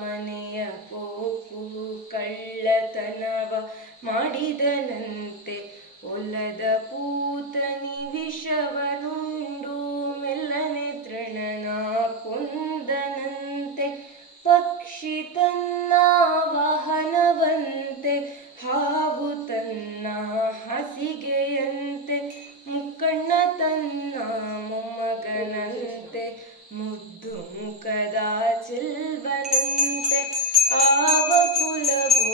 ಮನೆಯ ಪೋಕು ಕಳ್ಳತನವ ಮಾಡಿದನಂತೆ. ಒಲ್ಲದ ಪೂತನಿ ವಿಷವನುಂಡು ಮೆಲ್ಲನೆ ತೃಣನ ಕೊಂದನಂತೆ. ಪಕ್ಷಿ ತನ್ನ ವಾಹನವಂತೆ, ಹಾವು ತನ್ನ ಹಾಸಿಗೆಯಂತೆ, ಮುಕ್ಕಣ್ಣ ತನ್ನ ಮೊಮ್ಮಗನಂತೆ, ಮುದ್ದು ಮುಖದ ಚೆಲ್ವನಂತೆ. ಆವ ಕುಲವೋ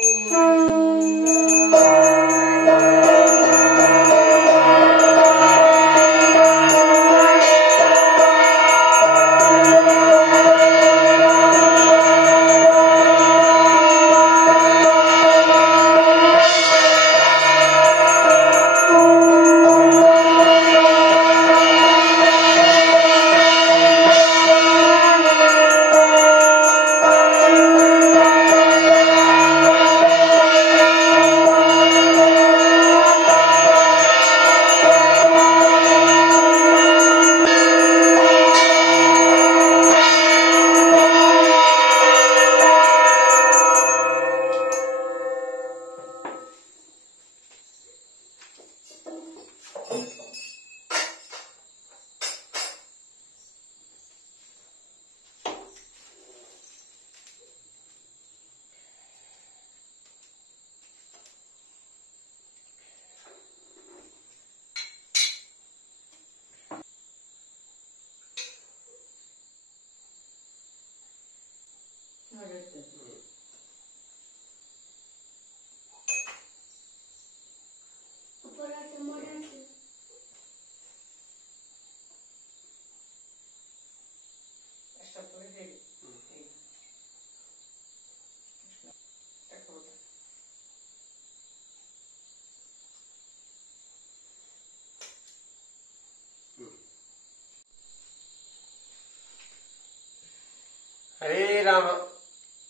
ಹರೇ ರಾಮ.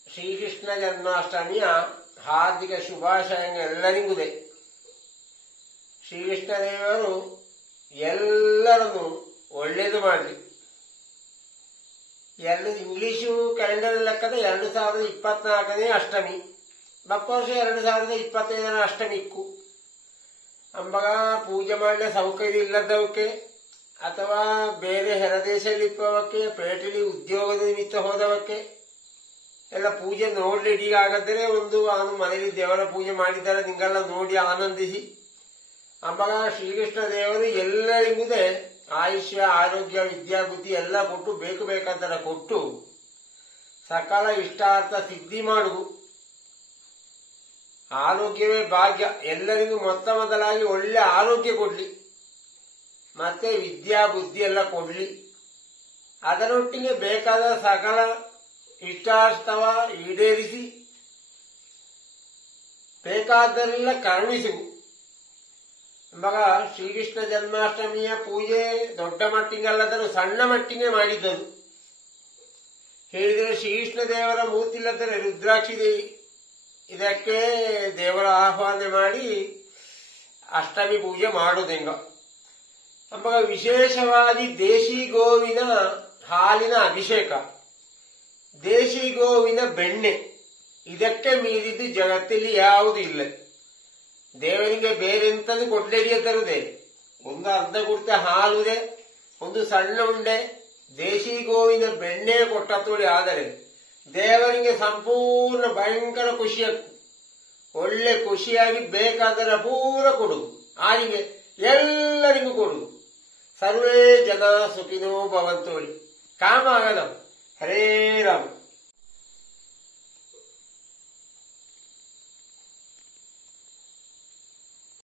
ಶ್ರೀಕೃಷ್ಣ ಜನ್ಮಾಷ್ಟಮಿಯ ಹಾರ್ದಿಕ ಶುಭಾಶಯಗಳು ಎಲ್ಲರಿಗೂ. ಶ್ರೀಕೃಷ್ಣ ದೇವರು ಎಲ್ಲರನ್ನು ಒಳ್ಳೇದು ಮಾಡಲಿ. ಇಂಗ್ಲಿಷು ಕ್ಯಾಲೆಂಡರ್ ಲೆಕ್ಕದ 2024ನೇ ಅಷ್ಟಮಿ, ಬಪ್ಪ ವರ್ಷ 2025ರ ಅಷ್ಟಮಿಕ್ಕು ಅಂಬಗ ಪೂಜೆ ಮಾಡಲಿ. ಸೌಕರ್ಯ ಇಲ್ಲದವಕ್ಕೆ ಅಥವಾ ಬೇರೆ ಹೊರದೇಶದಲ್ಲಿಪ್ಪವಕ್ಕೆ, ಪೇಟೆಲಿ ಉದ್ಯೋಗದ ನಿಮಿತ್ತ ಹೋದವಕ್ಕೆ ಎಲ್ಲ ಪೂಜೆ ನೋಡ್ಲಿಕ್ಕೆ ಆಗದ್ರೆ ಒಂದು ಮನೆಯಲ್ಲಿ ದೇವರ ಪೂಜೆ ಮಾಡಿದ್ದಾರೆ, ನಿಂಗೆಲ್ಲ ನೋಡಿ ಆನಂದಿಸಿ. ಅಂಬಗ ಶ್ರೀಕೃಷ್ಣ ದೇವರು ಎಲ್ಲರಿಗೂ ಆಯುಷ್ಯ, ಆರೋಗ್ಯ, ವಿದ್ಯಾ, ಬುದ್ಧಿ ಎಲ್ಲ ಕೊಟ್ಟು ಬೇಕಾದಂತರ ಕೊಟ್ಟು ಸಕಲ ಇಷ್ಟಾರ್ಥ ಸಿದ್ಧಿ ಮಾಡುವುದು. ಆರೋಗ್ಯವೇ ಭಾಗ್ಯ. ಎಲ್ಲರಿಗೂ ಮೊದಲಾಗಿ ಒಳ್ಳೆ ಆರೋಗ್ಯ ಕೊಡ್ಲಿ, ಮತ್ತೆ ವಿದ್ಯಾ ಬುದ್ಧಿ ಎಲ್ಲ ಕೊಡ್ಲಿ. ಅದರೊಟ್ಟಿಗೆ ಬೇಕಾದ ಸಕಲ ಇಷ್ಟಾರ್ಥವ ಈಡೇರಿಸಿ ಬೇಕಾದರೆಲ್ಲ ಕರುಣಿಸು. ಮಗ ಶ್ರೀಕೃಷ್ಣ ಜನ್ಮಾಷ್ಟಮಿಯ ಪೂಜೆ ದೊಡ್ಡ ಮಟ್ಟಿಗಲ್ಲದರೂ ಸಣ್ಣ ಮಟ್ಟಿಗೆ ಮಾಡಿದ್ದರು. ಹೇಳಿದರೆ ಶ್ರೀಕೃಷ್ಣ ದೇವರ ಮೂರ್ತಿ ಇಲ್ಲದರೆ ರುದ್ರಾಕ್ಷಿ ದೇವಿ, ಇದಕ್ಕೆ ದೇವರ ಆಹ್ವಾನ ಮಾಡಿ ಅಷ್ಟಮಿ ಪೂಜೆ ಮಾಡುವುದೆಂಗ. ನಮಗ ವಿಶೇಷವಾಗಿ ದೇಶಿ ಗೋವಿನ ಹಾಲಿನ ಅಭಿಷೇಕ, ದೇಶಿ ಗೋವಿನ ಬೆಣ್ಣೆ, ಇದಕ್ಕೆ ಮೀರಿದ್ದು ಜಗತ್ತಲ್ಲಿ ಯಾವುದು ಇಲ್ಲ. ದೇವರಿಗೆ ಬೇರೆಂತದ್ದು ಕೊಡ್ಲೇಡಿಯ ತರುದೆ. ಒಂದು ಅರ್ಧ ಗುಡ್ತ ಹಾಲುದೆ, ಒಂದು ಸಣ್ಣ ಉಂಡೆ ದೇಶಿ ಗೋವಿನ ಬೆಣ್ಣೆ ಕೊಟ್ಟ ತೋಳಿ. ಆದರೆ ದೇವರಿಗೆ ಸಂಪೂರ್ಣ ಭಯಂಕರ ಖುಷಿಯಾಗ್ತು. ಒಳ್ಳೆ ಖುಷಿಯಾಗಿ ಬೇಕಾದರ ಪೂರ ಕೊಡುದು, ಆರಿಗೆ ಎಲ್ಲರಿಗೂ ಕೊಡುದು. ಸರ್ವೇ ಜನ ಸುಖಿನೋ ಭವಂತೋಳಿ. ಕಾಮ ಆಗದ. ಹರೇ ರಾಮ.